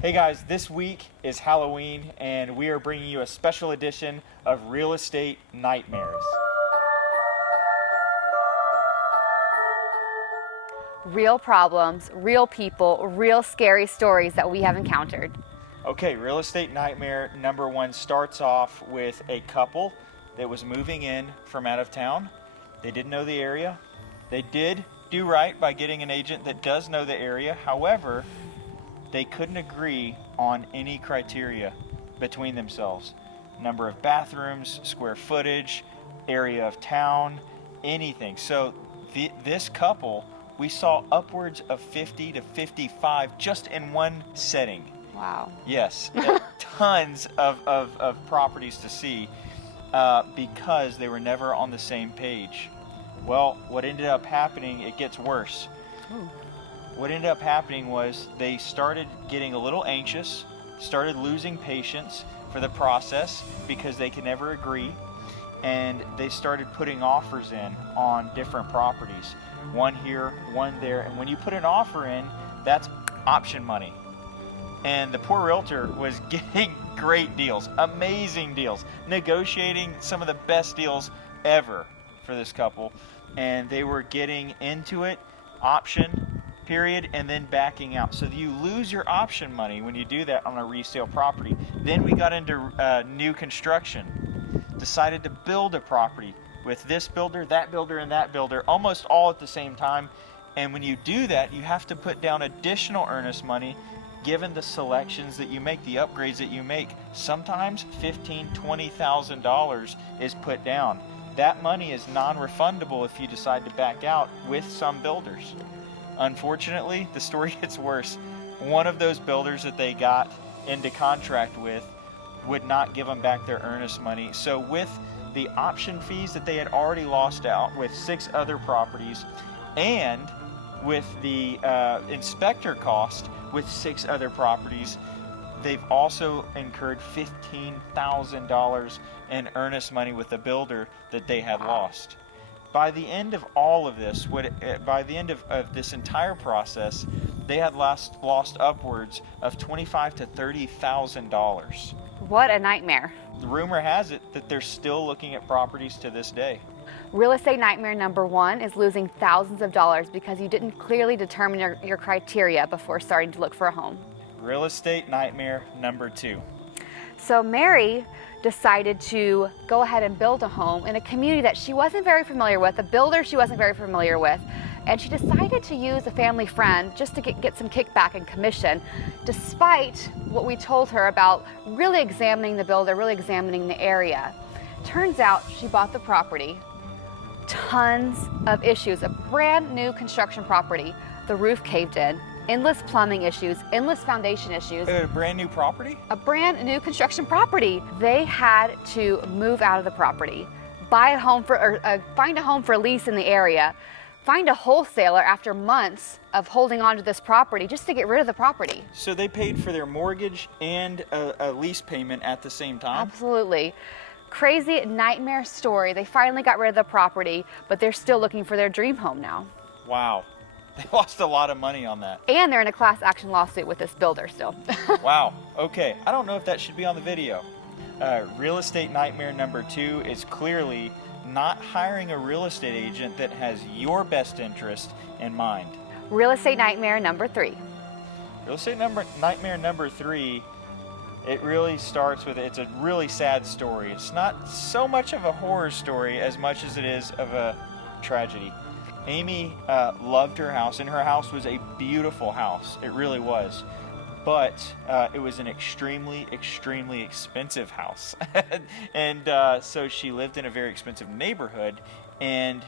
Hey guys, this week is Halloween and we are bringing you a special edition of Real Estate Nightmares. Real problems, real people, real scary stories that we have encountered. Okay, Real Estate Nightmare number one starts off with a couple that was moving in from out of town. They didn't know the area. They did do right by getting an agent that does know the area. However, they couldn't agree on any criteria between themselves. Number of bathrooms, square footage, area of town, anything. So this couple, we saw upwards of 50 to 55 just in one setting. Wow. Yes, tons of properties to see because they were never on the same page. Well, what ended up happening, it gets worse. Ooh. What ended up happening was they started getting a little anxious, started losing patience for the process because they could never agree, and they started putting offers in on different properties. One here, one there, and when you put an offer in, that's option money. And the poor realtor was getting great deals, amazing deals, negotiating some of the best deals ever for this couple, and they were getting into it, option, period, and then backing out. So you lose your option money when you do that on a resale property. Then we got into new construction, decided to build a property with this builder, and that builder, almost all at the same time. And when you do that, you have to put down additional earnest money given the selections that you make, the upgrades that you make. Sometimes $15,000, $20,000 is put down. That money is non-refundable if you decide to back out with some builders. Unfortunately, the story gets worse. One of those builders that they got into contract with would not give them back their earnest money. So with the option fees that they had already lost out with 6 other properties, and with the inspector cost with 6 other properties, they've also incurred $15,000 in earnest money with the builder that they had lost. By the end of all of this, by the end of this entire process, they had lost upwards of $25,000 to $30,000. What a nightmare. The rumor has it that they're still looking at properties to this day. Real estate nightmare number one is losing thousands of dollars because you didn't clearly determine your criteria before starting to look for a home. Real estate nightmare number 2. So Mary decided to go ahead and build a home in a community that she wasn't very familiar with, a builder she wasn't very familiar with, and she decided to use a family friend just to get some kickback and commission, despite what we told her about really examining the builder, really examining the area. Turns out she bought the property, tons of issues, a brand new construction property. The roof caved in, endless plumbing issues, endless foundation issues. A brand new property? A brand new construction property. They had to move out of the property, buy a home find a home for lease in the area, find a wholesaler after months of holding on to this property just to get rid of the property. So they paid for their mortgage and a lease payment at the same time? Absolutely. Crazy nightmare story. They finally got rid of the property, but they're still looking for their dream home now. Wow. They lost a lot of money on that. And they're in a class action lawsuit with this builder still. Wow. Okay. I don't know if that should be on the video. Real estate nightmare number 2 is clearly not hiring a real estate agent that has your best interest in mind. Real estate nightmare number 3. Real estate nightmare number 3, it really starts with, it's a really sad story. It's not so much of a horror story as much as it is of a tragedy. Amy loved her house, and her house was a beautiful house. It really was. But it was an extremely, extremely expensive house. And so she lived in a very expensive neighborhood. And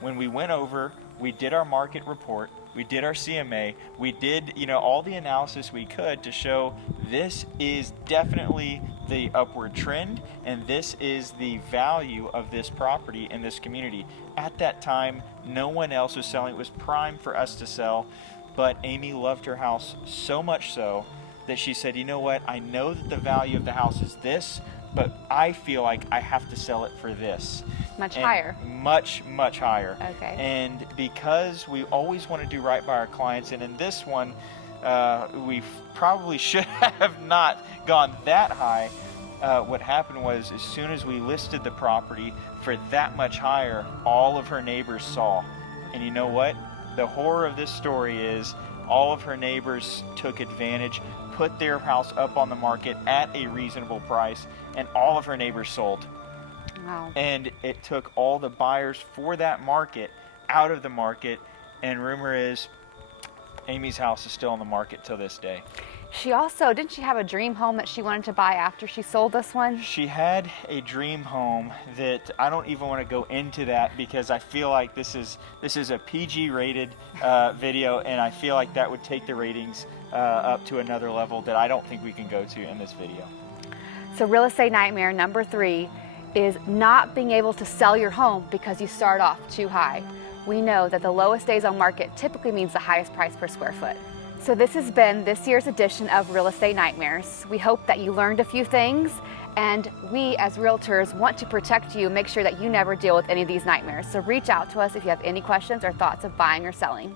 when we went over, we did our market report, we did our CMA, we did, all the analysis we could to show this is definitely the upward trend, and this is the value of this property in this community. At that time, no one else was selling. It was prime for us to sell, but Amy loved her house so much so that she said, you know what, I know that the value of the house is this, but I feel like I have to sell it for this. Much higher. Much, much higher. Okay. And because we always want to do right by our clients, and in this one, we probably should have not gone that high. What happened was, as soon as we listed the property for that much higher, all of her neighbors saw. And you know what? The horror of this story is all of her neighbors took advantage, put their house up on the market at a reasonable price, and all of her neighbors sold. Wow. And it took all the buyers for that market out of the market, and rumor is Amy's house is still on the market till this day. She also, didn't she have a dream home that she wanted to buy after she sold this one? She had a dream home that I don't even want to go into that, because I feel like this is a PG rated video, and I feel like that would take the ratings up to another level that I don't think we can go to in this video. So real estate nightmare number 3 is not being able to sell your home because you start off too high. We know that the lowest days on market typically means the highest price per square foot. So this has been this year's edition of Real Estate Nightmares. We hope that you learned a few things, and we as realtors want to protect you, make sure that you never deal with any of these nightmares. So reach out to us if you have any questions or thoughts of buying or selling.